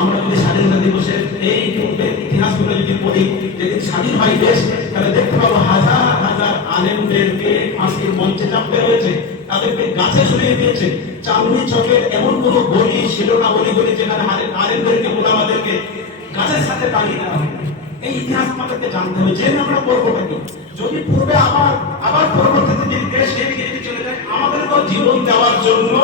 আমরা যদি স্বাধীনতা দিবসের এই পূর্বের ইতিহাসগুলো যদি পড়ি, যেদিন স্বাধীন হয় দেশ, তাহলে দেখতে পাবো হাজার হাজার আলেমদেরকে ফাঁসির মঞ্চে চাপতে হয়েছে, তাদেরকে গাছে ঝুলিয়ে দিয়েছে। চাঁদনী চকের এমন কোনো গলি ছিল না, গলি যেখানে আলেমদেরকে, মোলামাদেরকে গাছের সাথে টাঙিয়ে দেওয়া হয়। এই ইতিহাস আমাদেরকে জানতে হবে, জেনে আমরা করবো নাকি। যদি পূর্বে আবার পরবর্তীতে যদি দেশ এদিকে চলে যায়, আমাদেরকেও জীবন দেওয়ার জন্য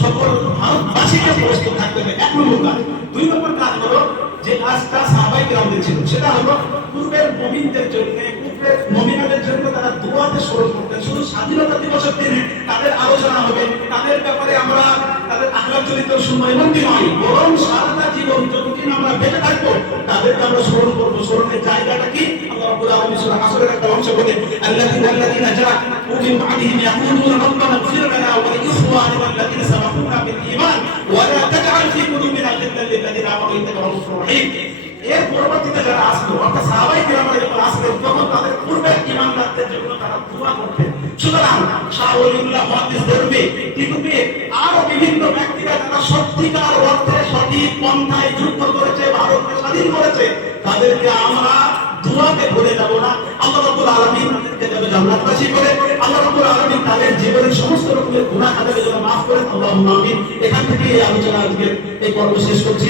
সকল ভারতবাসীকে প্রস্তুত থাকতে হবে। 1 নম্বর কাজ। 2 নম্বর কাজ হলো যে কাজটা সাহাবায়ে কেরামদের ছিল, সেটা হলো পূর্বের মুমিনদের জন্য, পূর্বের মুমিনাদের জন্য তারা দোয়াতে স্মরণ করতেন। শুধু স্বাধীনতা দিবসের দিনে তাদের আলোচনা হবে, তাদের ব্যাপারে আমরা তাদের আখলাক চরিত্র শুনবো, এমনটি নয়, বরং সারাটা জীবন যতদিন আমরা বেঁচে থাকবো তাদেরকে আমরা স্মরণ করবো। স্মরণের জায়গাটা কি? আল্লাহ রাব্বুল আলামিন সূরা হাসরের একটা অংশ বলে, আল্লাযীনা জাআউ মিন বা'দিহিম ইয়াকুলুনা রাব্বানা ইগফির লানা ওয়া লিইখওয়ানিনা আল্লাযীনা সাবাকুনা বিল ঈমান ওয়া লা তাজআল ফী কুলুবিনা গিল্লাল লিল্লাযীনা আমানু ইন্নাকা রাউফুর রাহিম। এর পরবর্তীতে যারা আসলো, অর্থাৎ সাহাবায়ে কেরামরা যখন আসলেন, তখন তাদের পূর্বের ঈমানদারদের জন্য তারা দোয়া করতেন। সুতরাং শাহ ওলিউল্লাহ, মুহাদ্দিস দেরবি, তিতুমি, আরো বিভিন্ন ব্যক্তিরা যারা সত্যিকার অর্থে সঠিক পন্থায় যুদ্ধ করেছে, ভারতকে স্বাধীন করেছে, তাদেরকে আমরা দুয়াতে ভুলে যাব না। আল্লাহ রাব্বুল আলামিন তাদেরকে যেন জান্নাতবাসী করে, আল্লাহ রাব্বুল আলামিন তাদের জীবনের সমস্ত রকমের গুনাহ খাতাকে যেন মাফ করেন। আল্লাহুম্মা আমিন। এখান থেকে এই আলোচনা, আজকে এই পর্ব শেষ করছি।